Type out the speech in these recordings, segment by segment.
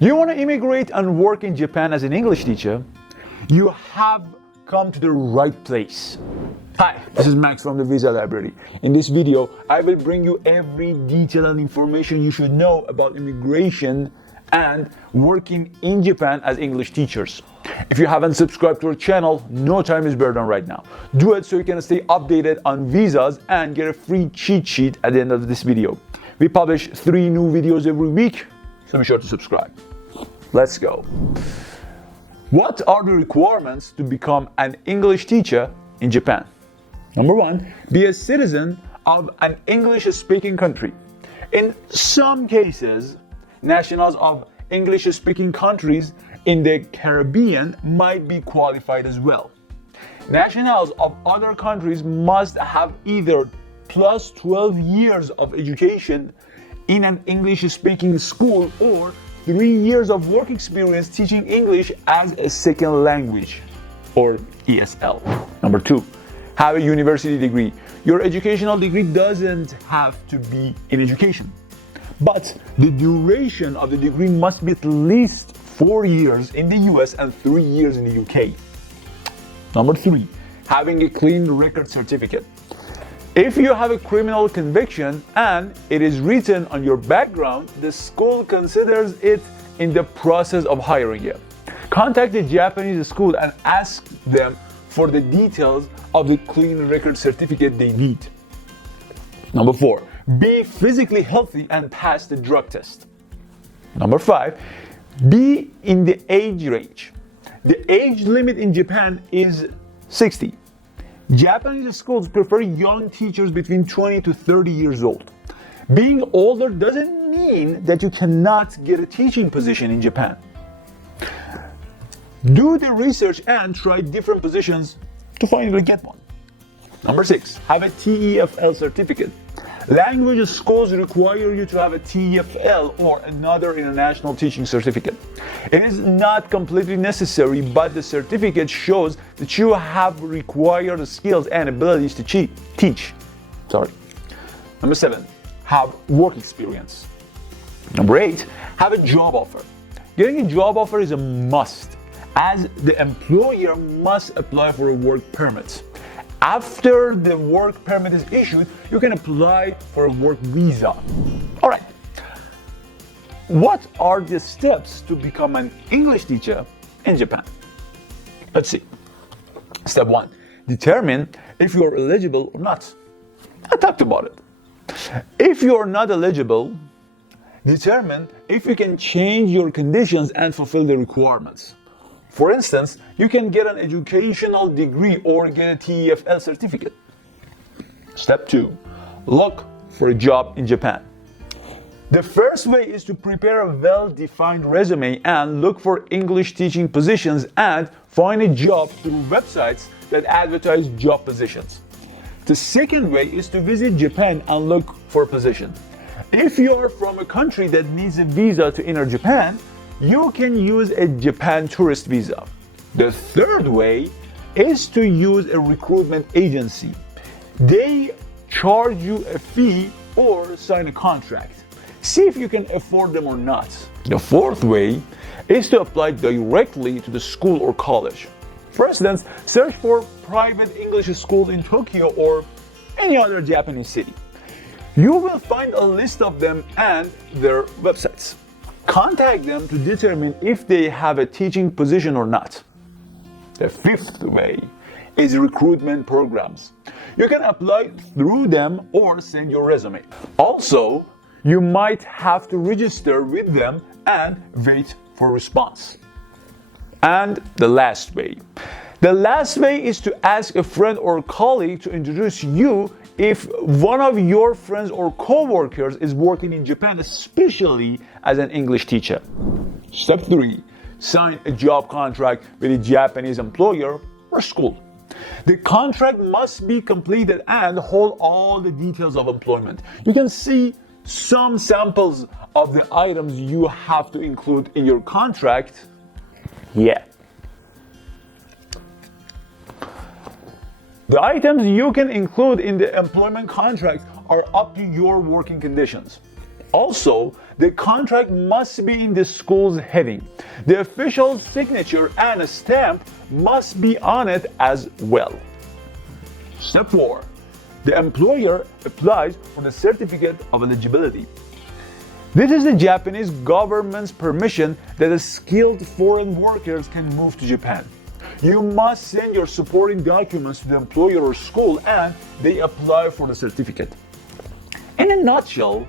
You want to immigrate and work in Japan as an English teacher? You have come to the right place. Hi, this is Max from the Visa Library. In this video, I will bring you every detail and information you should know about immigration and working in Japan as English teachers. If you haven't subscribed to our channel, no time is better than right now. Do it so you can stay updated on visas and get a free cheat sheet at the end of this video. We publish 3 new videos every week, so be sure to subscribe. Let's go. What are the requirements to become an English teacher in Japan? Number 1, be a citizen of an English-speaking country. In some cases, nationals of English-speaking countries in the Caribbean might be qualified as well. Nationals of other countries must have either plus 12 years of education in an English-speaking school or 3 years of work experience teaching English as a second language, or ESL. Number 2, have a university degree. Your educational degree doesn't have to be in education, but the duration of the degree must be at least 4 years in the US and 3 years in the UK. Number 3, having a clean record certificate. If you have a criminal conviction and it is written on your background, the school considers it in the process of hiring you. Contact the Japanese school and ask them for the details of the clean record certificate they need. Number 4, be physically healthy and pass the drug test. Number 5, be in the age range. The age limit in Japan is 60. Japanese schools prefer young teachers between 20 to 30 years old. Being older doesn't mean that you cannot get a teaching position in Japan. Do the research and try different positions to finally get one. Number 6, have a TEFL certificate. Language schools require you to have a TEFL or another international teaching certificate. It is not completely necessary, but the certificate shows that you have required skills and abilities to teach. Number 7, have work experience. Number 8, have a job offer. Getting a job offer is a must, as the employer must apply for a work permit. After the work permit is issued, you can apply for a work visa. All right. What are the steps to become an English teacher in Japan? Let's see. Step 1, determine if you're eligible or not. I talked about it. If you're not eligible, determine if you can change your conditions and fulfill the requirements. For instance, you can get an educational degree or get a TEFL certificate. Step 2, look for a job in Japan. The first way is to prepare a well-defined resume and look for English teaching positions and find a job through websites that advertise job positions. The second way is to visit Japan and look for a position. If you are from a country that needs a visa to enter Japan, you can use a Japan tourist visa. The third way is to use a recruitment agency. They charge you a fee or sign a contract. See if you can afford them or not. The fourth way is to apply directly to the school or college. For instance, search for private English schools in Tokyo or any other Japanese city. You will find a list of them and their websites. Contact them to determine if they have a teaching position or not. The fifth way is recruitment programs. You can apply through them or send your resume. Also, you might have to register with them and wait for a response. And the last way. The last way is to ask a friend or colleague to introduce you if one of your friends or co-workers is working in Japan, especially as an English teacher. Step 3, sign a job contract with a Japanese employer or school. The contract must be completed and hold all the details of employment. You can see some samples of the items you have to include in your contract. Yeah. The items you can include in the employment contract are up to your working conditions. Also, the contract must be in the school's heading. The official signature and a stamp must be on it as well. Step 4. The employer applies for the certificate of eligibility. This is the Japanese government's permission that skilled foreign workers can move to Japan. You must send your supporting documents to the employer or school and they apply for the certificate. In a nutshell,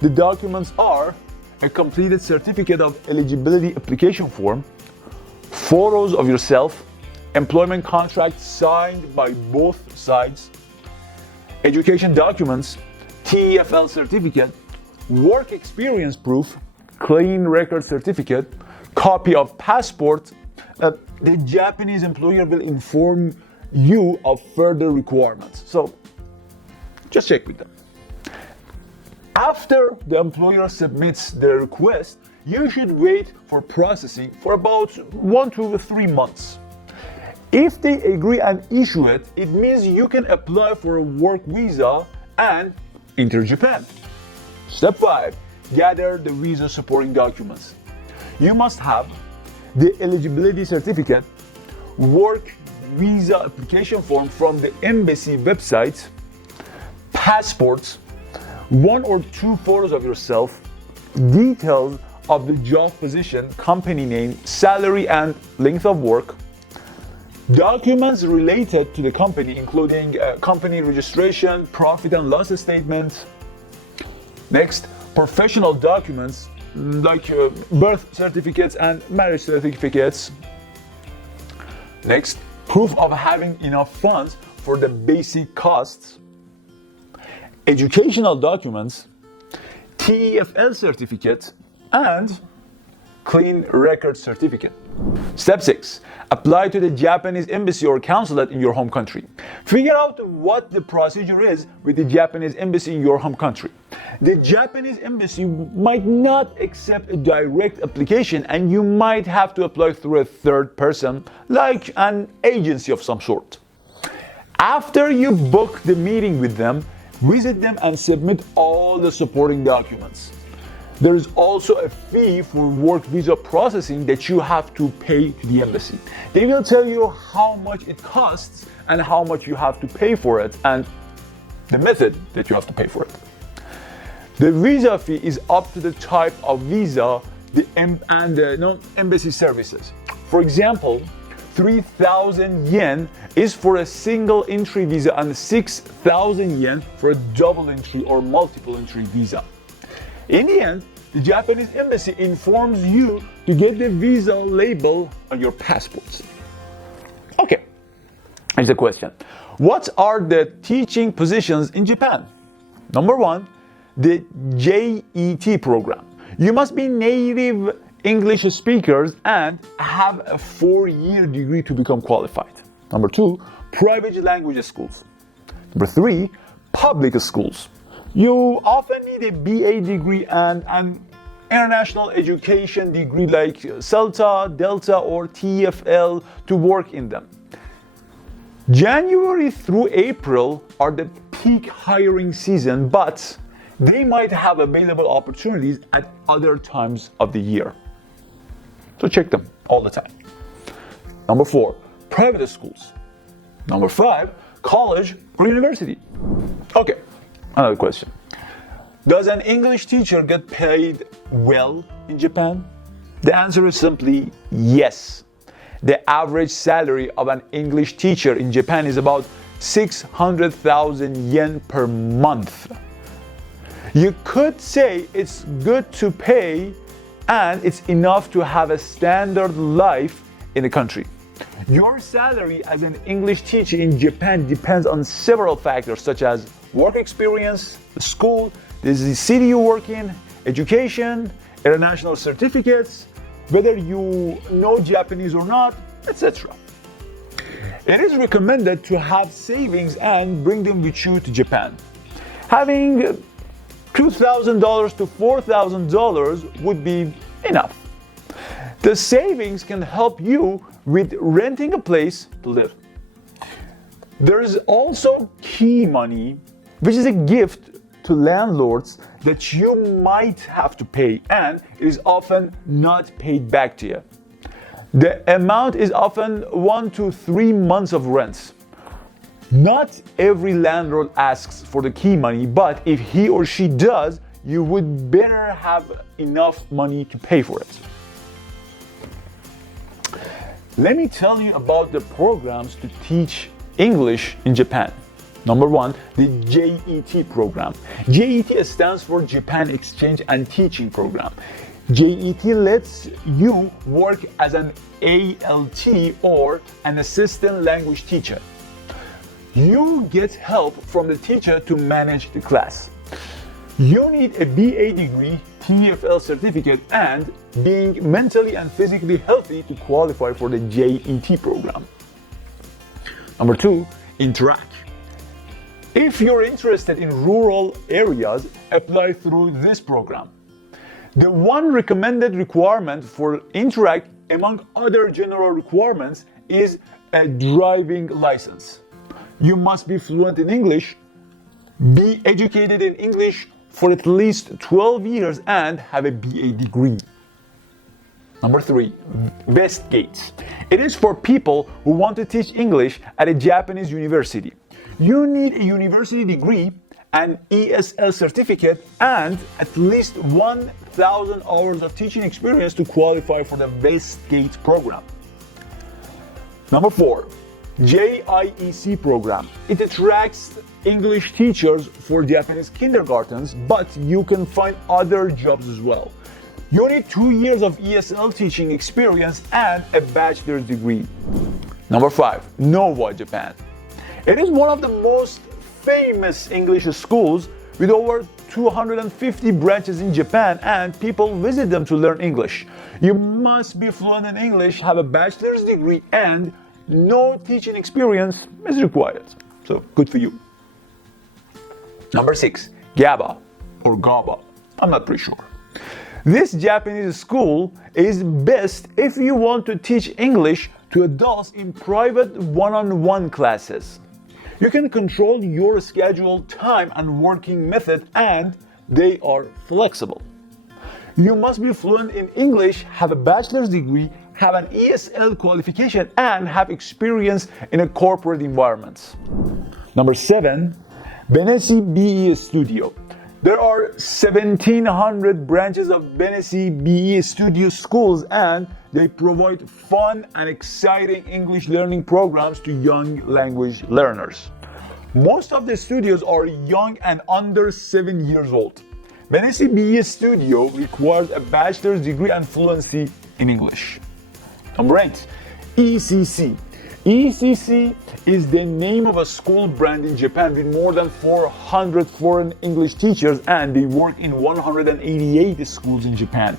the documents are a completed certificate of eligibility application form, photos of yourself, employment contract signed by both sides, education documents, TEFL certificate, work experience proof, clean record certificate, copy of passport. The Japanese employer will inform you of further requirements. So just check with them. After the employer submits the request, you should wait for processing for about 1 to 3 months. If they agree and issue it, it means you can apply for a work visa and enter Japan. Step 5. Gather the visa supporting documents. You must have the eligibility certificate, work visa application form from the embassy website, passports, 1 or 2 photos of yourself, details of the job position, company name, salary and length of work, documents related to the company including company registration, profit and loss statement. Next, professional documents like birth certificates and marriage certificates. Next, proof of having enough funds for the basic costs. Educational documents, TEFL certificate, and clean record certificate. Step 6. Apply to the Japanese embassy or consulate in your home country. Figure out what the procedure is with the Japanese embassy in your home country. The Japanese embassy might not accept a direct application and you might have to apply through a third person, like an agency of some sort. After you book the meeting with them, visit them and submit all the supporting documents. There is also a fee for work visa processing that you have to pay to the embassy. They will tell you how much it costs and how much you have to pay for it and the method that you have to pay for it. The visa fee is up to the type of visa and the embassy services. For example, 3,000 yen is for a single entry visa and 6,000 yen for a double entry or multiple entry visa. In the end, the Japanese embassy informs you to get the visa label on your passports. Okay, here's the question. What are the teaching positions in Japan? Number 1, the JET program. You must be native English speakers and have a 4-year degree to become qualified. Number 2, private language schools. Number 3, public schools. You often need a BA degree and an international education degree like CELTA, Delta, or TEFL to work in them. January through April are the peak hiring season, but they might have available opportunities at other times of the year. So check them all the time. Number 4, private schools. Number 5, college or university. Okay. Another question. Does an English teacher get paid well in Japan? The answer is simply yes. The average salary of an English teacher in Japan is about 600,000 yen per month. You could say it's good to pay and it's enough to have a standard life in the country. Your salary as an English teacher in Japan depends on several factors such as work experience, the school, the city you work in, education, international certificates, whether you know Japanese or not, etc. It is recommended to have savings and bring them with you to Japan. Having $2,000 to $4,000 would be enough. The savings can help you with renting a place to live. There is also key money, which is a gift to landlords that you might have to pay, and it is often not paid back to you. The amount is often 1 to 3 months of rents. Not every landlord asks for the key money, but if he or she does, you would better have enough money to pay for it. Let me tell you about the programs to teach English in Japan. Number 1, the JET program. JET stands for Japan Exchange and Teaching Program. JET lets you work as an ALT or an assistant language teacher. You get help from the teacher to manage the class. You need a BA degree, TEFL certificate, and being mentally and physically healthy to qualify for the JET program. Number 2, Interact. If you're interested in rural areas, apply through this program. The one recommended requirement for Interact, among other general requirements, is a driving license. You must be fluent in English, be educated in English for at least 12 years, and have a BA degree. Number 3, Westgate. It is for people who want to teach English at a Japanese university. You need a university degree, an ESL certificate, and at least 1,000 hours of teaching experience to qualify for the Westgate program. Number 4, JIEC program. It attracts English teachers for Japanese kindergartens, but you can find other jobs as well. You need 2 years of ESL teaching experience and a bachelor's degree. Number 5, Nova Japan. It is one of the most famous English schools with over 250 branches in Japan, and people visit them to learn English. You must be fluent in English, have a bachelor's degree, and no teaching experience is required. So good for you. Number 6, GABA or GABA. I'm not pretty sure. This Japanese school is best if you want to teach English to adults in private one-on-one classes. You can control your schedule, time, and working method, and they are flexible. You must be fluent in English, have a bachelor's degree, have an ESL qualification, and have experience in a corporate environment. Number 7, Benesi BE Studio. There are 1,700 branches of Benesi BE Studio schools, and they provide fun and exciting English learning programs to young language learners. Most of the studios are young and under 7 years old. Benesi BE Studio requires a bachelor's degree and fluency in English. Number 8, ECC. ECC is the name of a school brand in Japan with more than 400 foreign English teachers, and they work in 188 schools in Japan.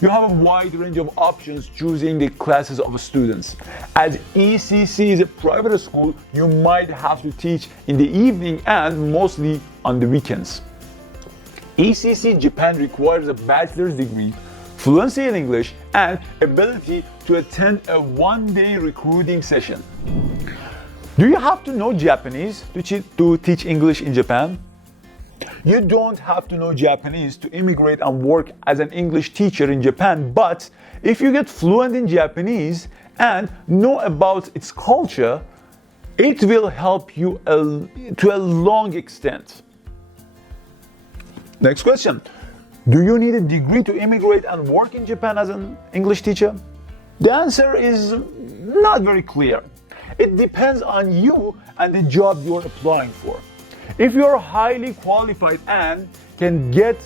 You have a wide range of options choosing the classes of students. As ECC is a private school, you might have to teach in the evening and mostly on the weekends. ECC Japan requires a bachelor's degree, fluency in English, and ability to attend a one-day recruiting session. Do you have to know Japanese to teach English in Japan? You don't have to know Japanese to immigrate and work as an English teacher in Japan, but if you get fluent in Japanese and know about its culture, it will help you to a long extent. Next question. Do you need a degree to immigrate and work in Japan as an English teacher? The answer is not very clear. It depends on you and the job you're applying for. If you're highly qualified and can get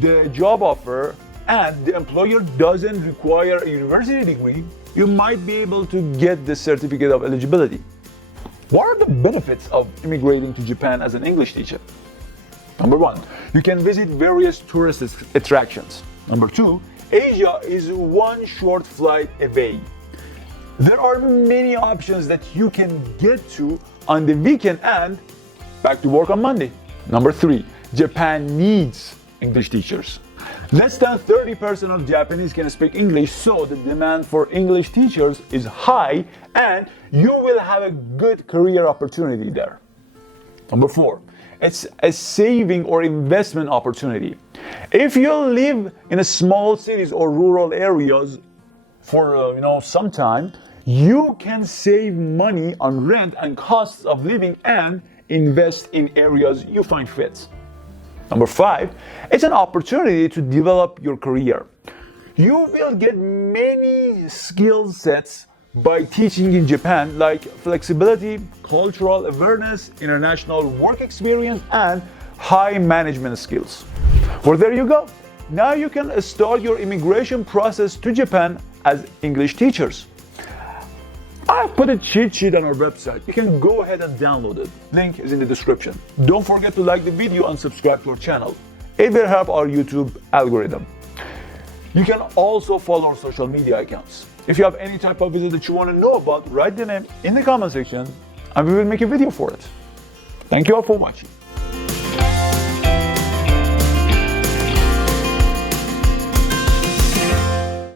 the job offer and the employer doesn't require a university degree, you might be able to get the certificate of eligibility. What are the benefits of immigrating to Japan as an English teacher? Number 1, you can visit various tourist attractions. Number 2, Asia is one short flight away. There are many options that you can get to on the weekend and back to work on Monday. Number 3, Japan needs English teachers. Less than 30% of Japanese can speak English, so the demand for English teachers is high and you will have a good career opportunity there. Number 4, it's a saving or investment opportunity. If you live in a small cities or rural areas for some time, you can save money on rent and costs of living and invest in areas you find fit. Number 5, it's an opportunity to develop your career. You will get many skill sets by teaching in Japan, like flexibility, cultural awareness, international work experience, and high management skills. Well, there you go. Now you can start your immigration process to Japan as English teachers. I've put a cheat sheet on our website. You can go ahead and download it. Link is in the description. Don't forget to like the video and subscribe to our channel. It will help our YouTube algorithm. You can also follow our social media accounts. If you have any type of visit that you want to know about, write the name in the comment section and we will make a video for it. Thank you all for watching.